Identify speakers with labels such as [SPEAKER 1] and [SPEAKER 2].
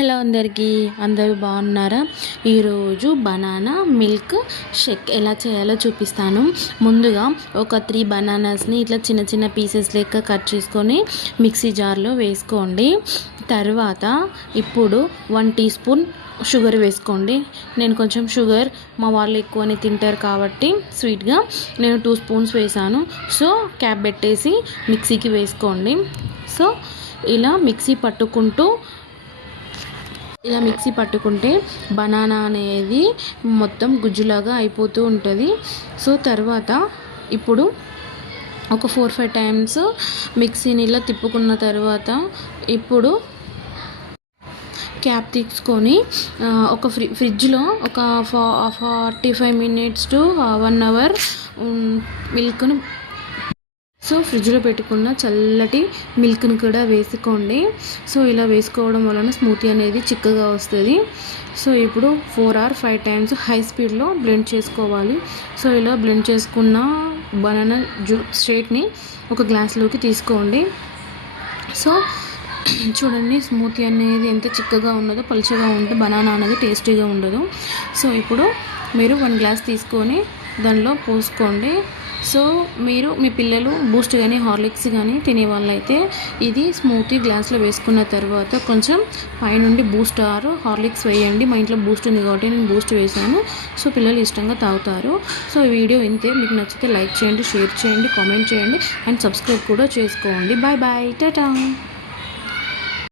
[SPEAKER 1] Hello అందరికీ అందరూ బాగున్నారా? ఈరోజు బనానా మిల్క్ షేక్ ఎలా చేయాలో చూపిస్తాను. ముందుగా ఒక త్రీ బనానాస్ని ఇట్లా చిన్న చిన్న పీసెస్ లెక్క కట్ చేసుకొని మిక్సీ జార్లో వేసుకోండి. తర్వాత ఇప్పుడు వన్ టీ స్పూన్ షుగర్ వేసుకోండి. నేను కొంచెం షుగర్ మా వాళ్ళు ఎక్కువని తింటారు కాబట్టి స్వీట్గా నేను టూ స్పూన్స్ వేసాను. సో క్యాప్ పెట్టేసి మిక్సీకి వేసుకోండి. సో ఇలా మిక్సీ పట్టుకుంటూ ఇలా మిక్సీ పట్టుకుంటే బనానా అనేది మొత్తం గుజ్జులాగా అయిపోతూ ఉంటుంది. సో తర్వాత ఇప్పుడు ఒక ఫోర్ ఫైవ్ టైమ్స్ మిక్సీని ఇలా తిప్పుకున్న తర్వాత ఇప్పుడు క్యాప్ తీసుకొని ఒక ఫ్రి ఫ్రిడ్జ్లో ఒక ఫా forty five minutes to one hour మిల్క్ను so ఫ్రిడ్జ్లో పెట్టుకున్న చల్లటి మిల్క్ని కూడా వేసుకోండి. సో ఇలా వేసుకోవడం వలన స్మూతీ అనేది చిక్కగా వస్తుంది. సో ఇప్పుడు four or five times high స్పీడ్లో బ్లెండ్ చేసుకోవాలి. సో ఇలా బ్లెండ్ చేసుకున్న బనానా జ్యూ స్ట్రేట్ని ఒక గ్లాస్లోకి తీసుకోండి. సో చూడండి స్మూతీ అనేది ఎంత చిక్కగా ఉన్నదో పలుచగా ఉంటే బనానా అనేది టేస్టీగా ఉండదు. సో ఇప్పుడు మీరు వన్ గ్లాస్ తీసుకొని దానిలో పోసుకోండి. సో మీరు మీ పిల్లలు బూస్ట్ కానీ హార్లిక్స్ కానీ తినే వాళ్ళైతే ఇది స్మూతీ గ్లాస్లో వేసుకున్న తర్వాత కొంచెం పైనుండి బూస్ట్ ఆరు హార్లిక్స్ వేయండి. మా ఇంట్లో బూస్ట్ ఉంది కాబట్టి నేను బూస్ట్ వేసాను సో పిల్లలు ఇష్టంగా తాగుతారు. సో ఈ వీడియో ఇంతే. మీకు నచ్చితే లైక్ చేయండి షేర్ చేయండి కామెంట్ చేయండి. అండ్ సబ్స్క్రైబ్ కూడా చేసుకోండి. Bye bye. టాటా.